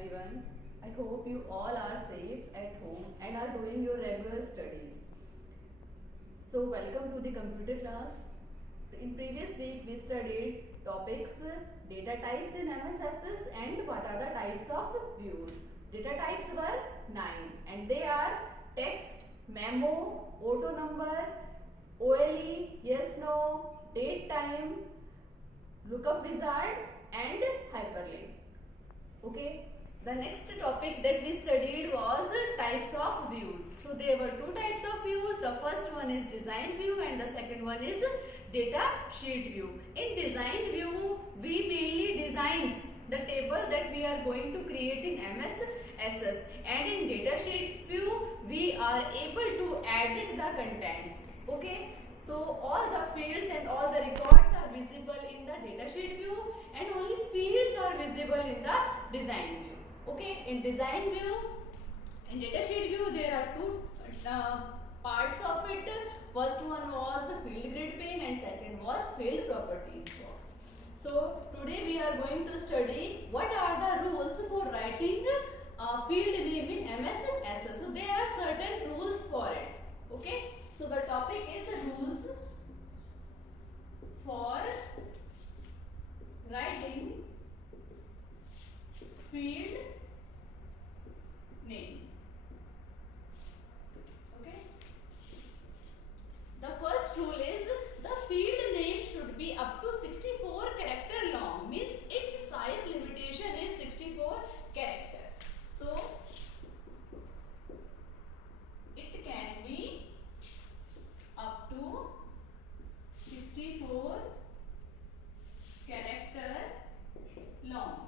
everyone. I hope you all are safe at home and are doing your regular studies. So welcome to the computer class. In previous week we studied topics data types in MS Access and what are the types of views. Data types were 9 and they are text, memo, auto number, OLE, yes no, date time, lookup wizard and hyperlink. Okay, the next topic that we studied was types of views. So there were two types of views. The first one is design view and the second one is data sheet view. In design view, we mainly designs the table that we are going to create in MS Access, and in data sheet view we are able to edit the contents. Okay, so all the fields and all the records are visible in the data sheet view and only fields are visible in the design view. Okay, in design view, in data sheet view there are two parts of it. First one was the field grid pane and second was field properties box. So today we are going to study what are the rules for writing field name in MS Access. So there are certain rules for it. Okay, so the topic is rules for writing field name. Okay, the first rule is the field name should be up to 64 character long, means its size limitation is 64 character. So it can be up to 64 character long.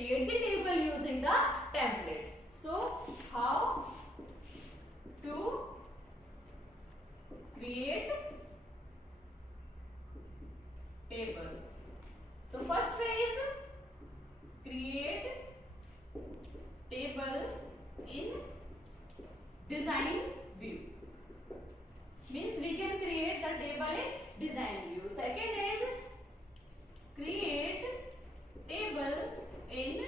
create the table using the templates. So how to create table. So first way is create table in design view. Means we can create the table in design view. Second is create table in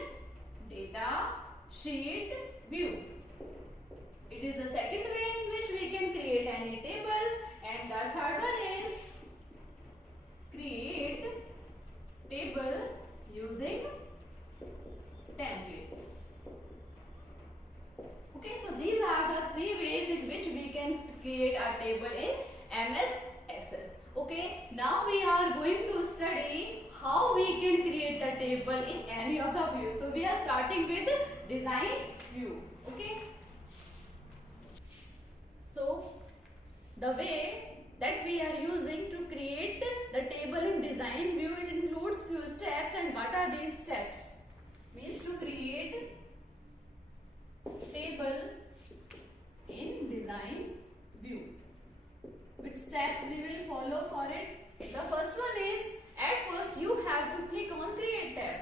data sheet view. It is the second way in which we can create any table. And the third one is create table using templates. Okay, so these are the three ways in which we can create a table in MS Access. Okay, now we are going to study how we can create the table in any of the views. So we are starting with design view. Okay, so the way that we are using to create the table in design view, it includes few steps. And what are these steps? Means to create table in design view. Which steps we will follow for it? The first one is, at first you have to click on create tab.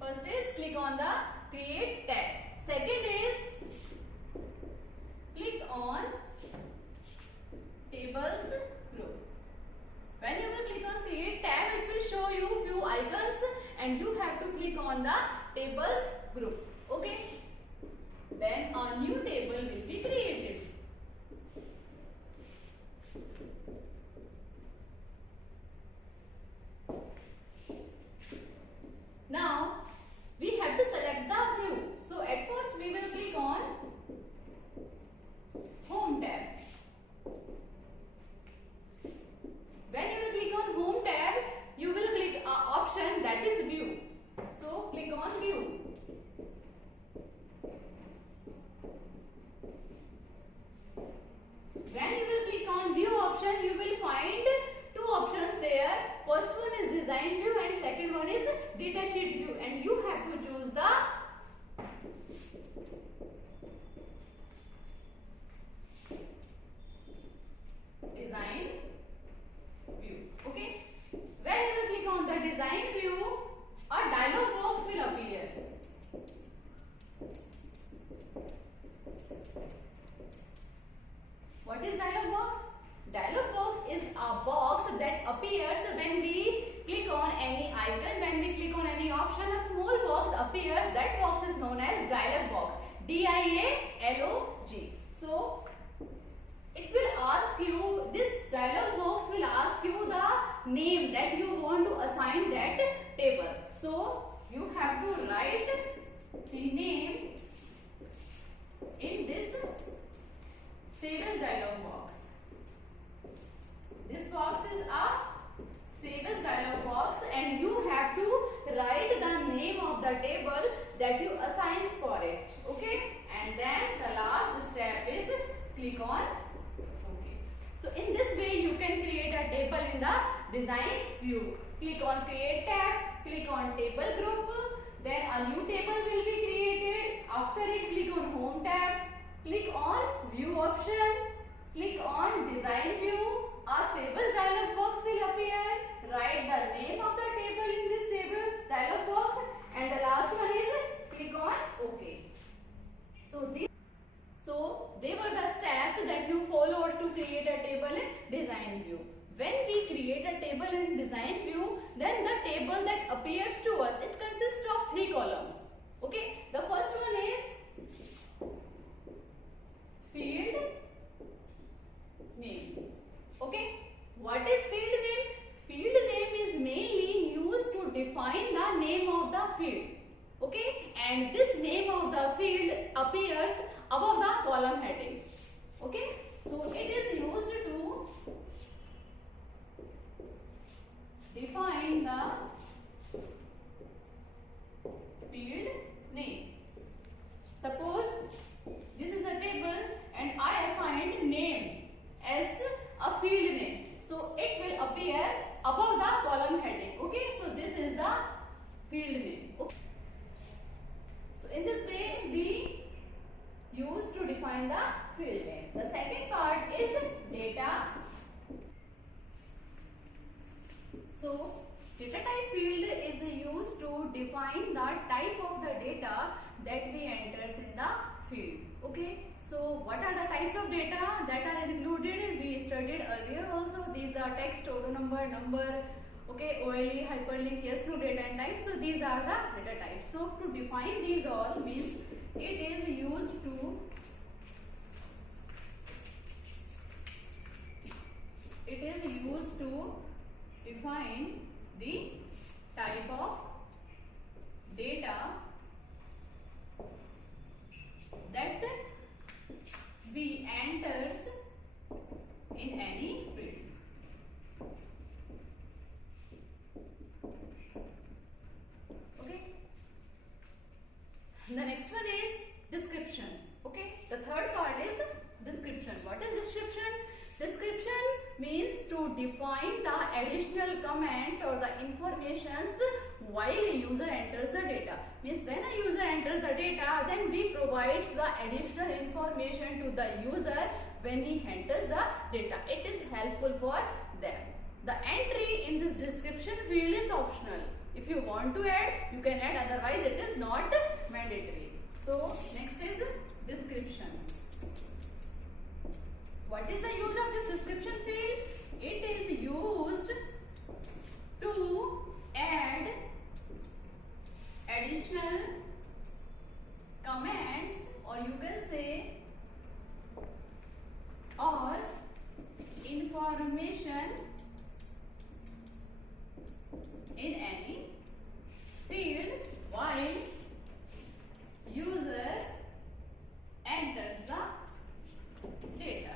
First is click on the create tab. Second is click on tables group. When you will click on create tab, it will show you few icons and you have to click on the tables group. Okay, then a new table will be created. Now we have to select the view. So at first we will click on home tab. When you will click on home tab, you will click option that is view. So click on view. When you will click on view option, you will find two options there. First one is design view and second one is data sheet view, and you have to choose the design view. Okay, when you will click on the design view, a dialog box will appear. What is dialog box? Dialog box is a box that appears when we click on any icon. When we click on any option, a small box appears. That box is known as dialog box. D-I-A-L-O-G. So it will ask you, this dialog box will ask you the name that you want to assign that table. So you have to write the name in this save as dialog box. This box is a save as dialog box and you have to write the name of the table that you assign for it. Okay, and then the last step is click on OK. So in this way you can create a table in the design view. Click on create tab, click on table group, then a new table will be created. After it, click on home tab, click on view option, click on design view. A save as dialog box will appear. Write the name of the table in this save as dialog box, and the last one is click on OK. So they were the steps that you followed to create a table in design view. When we create a table in design view, then the table that appears to us, it consists of 3 columns. Okay, the first one is field name. Okay, what is field name? Field name is mainly used to define the name of the field. Okay, and this name of the field appears above the column heading. Okay, so it is used to define the field name. Suppose this is a table and I assigned name as a field name. So it will appear above the column heading. Okay, so this is the field name. Okay. So in this way we use to define the field name. The second part is data. So data type field is used to define the type of the data that we enters in the field. Okay, so what are the types of data that are included? We studied earlier also. These are text, auto number, okay, OLE, hyperlink, yes, no, data and type. So these are the data types. So to define these all means it is used to define the type of data that we enters in any field. Okay. The next one is description. Okay. The third part is description. What is description? Description means to define the additional comments or the informations while a user enters the data. Means when a user enters the data, then we provides the additional information to the user when he enters the data. It is helpful for them. The entry in this description field is optional. If you want to add, you can add, otherwise it is not mandatory. So next is description. What is the use of this description field? It is used to add additional comments, or you can say, or information in any field while user enters the data.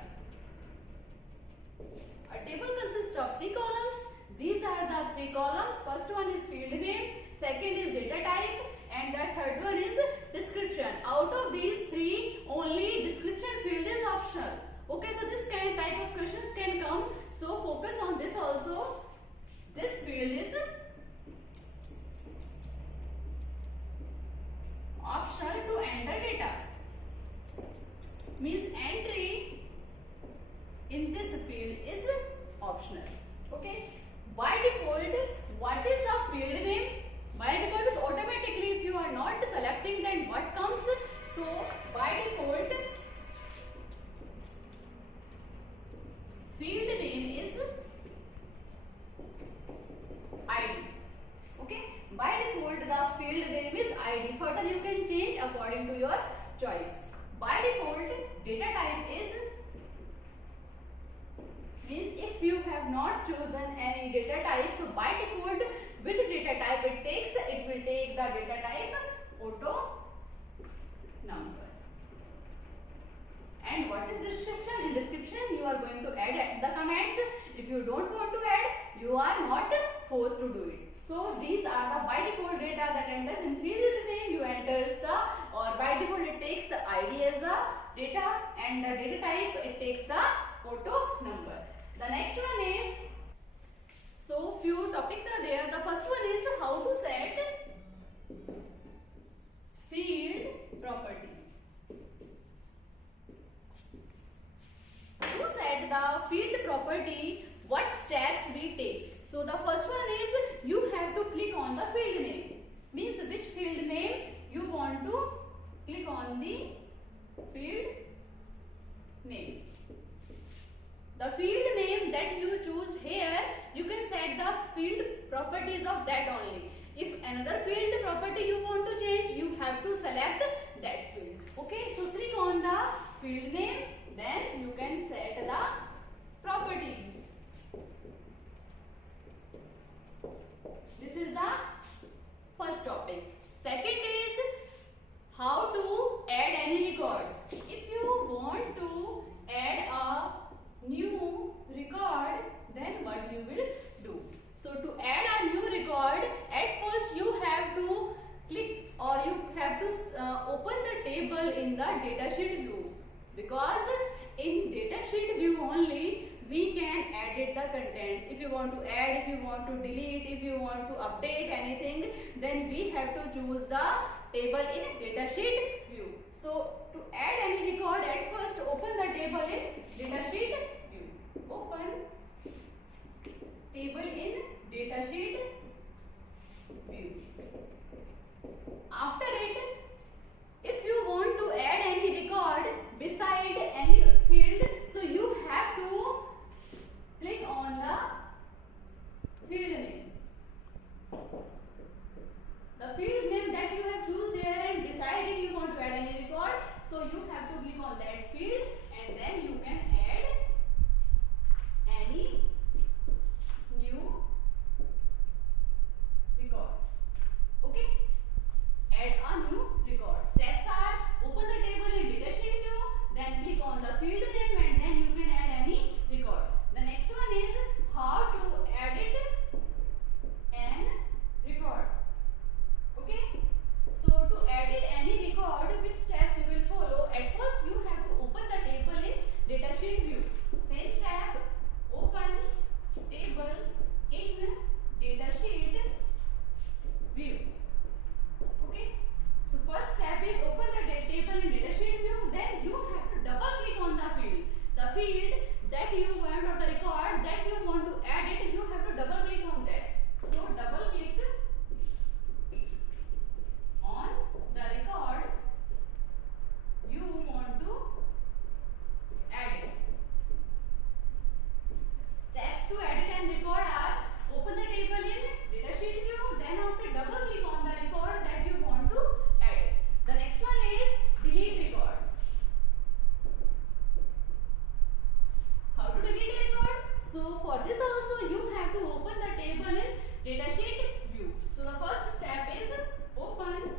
A table consists of 3 columns. These are the 3 columns. First one is field name, second is data type, and the third one is description. Out of these 3, only description field is optional. Okay, so this type of questions can come. So focus on this also. This field is optional to enter data. Means entry in this field is optional. Okay. By default, what is the field name? By default is automatically, if you are not selecting, then what comes? So by default, field name is ID. Okay. By default, the field name is ID. Further, you can change according to your choice. By default, data type is, means if you have not chosen any data type, so by default, which data type it takes? It will take the data type auto number. And what is description? In description, you are going to add the comments. If you don't want to add, you are not forced to do it. So these are the by default data that enters in field name. You enters the, or by default it takes the ID as the data, and the data type it takes the auto number. The next one is, so few topics are there. The first one is how to set field property. To set the field property, what steps we take? So the first one is you have to click on the field name. Means which field name you want to click on the field name. The field name that you choose here, you can set the field properties of that only. If another field property you want to change, you have to select that field. Okay, so click on the field name, then you can set the properties. This is the first topic. Second is how to add any record. If you want to add a new record, then what you will do? So to add a new record, at first you have to click, or you have to open the table in the datasheet view, because in datasheet view only we can the contents. If you want to add, if you want to delete, if you want to update anything, then we have to choose the table in datasheet view. So to add any record, at first open the table in datasheet view. Open table in datasheet view. After it, if you want to add any record beside any field, so you have to click on the field name. The field name that you have chosen here, and beside it you want to add any record, so you have to click on that field and then you can add any new record. Okay? Add a new record. Steps are: open the table in datasheet view, then click on the field name and then you can add any record. The next one is how to edit an record. Okay? So to edit any record, which steps you will follow? At first you have to open the table in datasheet view. Same step, open table in datasheet view. Okay? So first step is open the table in datasheet view, then you have to double click on the field. The field that you want, or the record that you want to add it, you have to double click on that. So double click on the record you want to add it. Steps to edit and record are: open the table in datasheet view, then after double click on the record that you want to edit. The next one is delete record. How to delete a record? So for this also you have to open the table in datasheet view. So the first step is open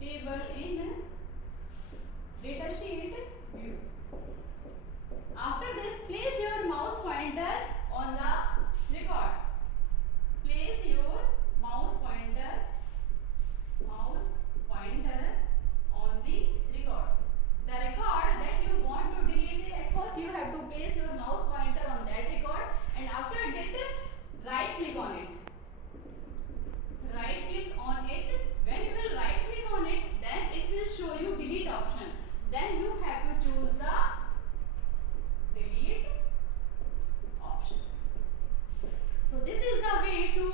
table in datasheet view. After this, place your mouse pointer on the record. Place your mouse pointer on the record. The record that you want to delete, at first you have to place your mouse pointer on that record, and after that, right click on it. Right click on it. When you will right click on it, then it will show you delete option. Then you have to choose the delete option. So this is the way to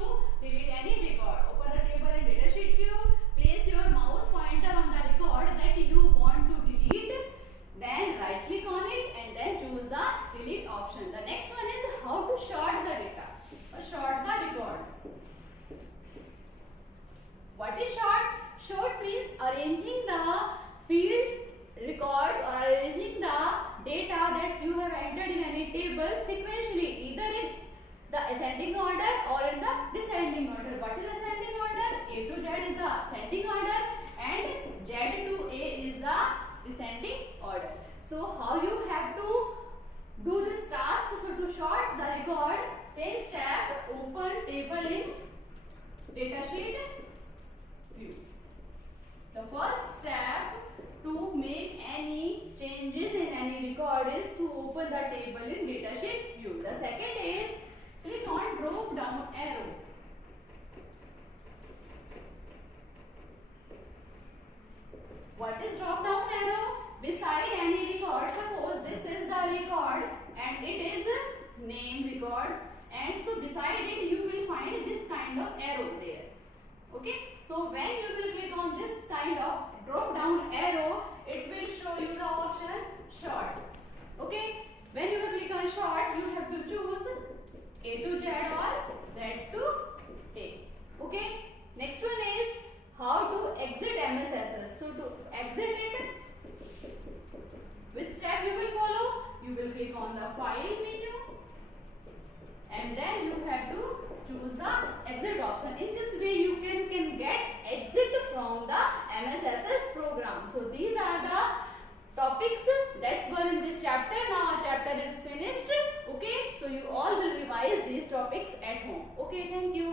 delete any record. Open the table in datasheet view, place your mouse pointer on the record that you want to delete, then right click on it and then choose the delete option. The next one is how to sort the data or sort the record. What is sort? Sort means arranging the field record or arranging the data that you have entered in any table sequentially, either in the ascending order or in the descending order. What is ascending order? A to Z is the ascending order and Z to A is the descending order. So how you have to do this task? So to sort the record, same step, open table in datasheet view. The first step to make any changes in any record is to open the table in datasheet view. The second is click on drop down arrow. What is drop down arrow? Beside any record, suppose this is the record and it is name record, and so beside it you will find this kind of arrow there. Okay, so when you will click on this kind of drop down arrow, it will show you the option sort. Okay, when you will click on sort, you have to choose A to Z or Z to A. Okay, next one is how to exit MSSS. So to exit it, which step you will follow? You will click on the file menu and then you have to choose the exit option. In this way you can get exit from the MSSS program. So these are the topics that were in this chapter. Now our chapter is finished. Okay, so you all will revise these topics at home. Okay, thank you.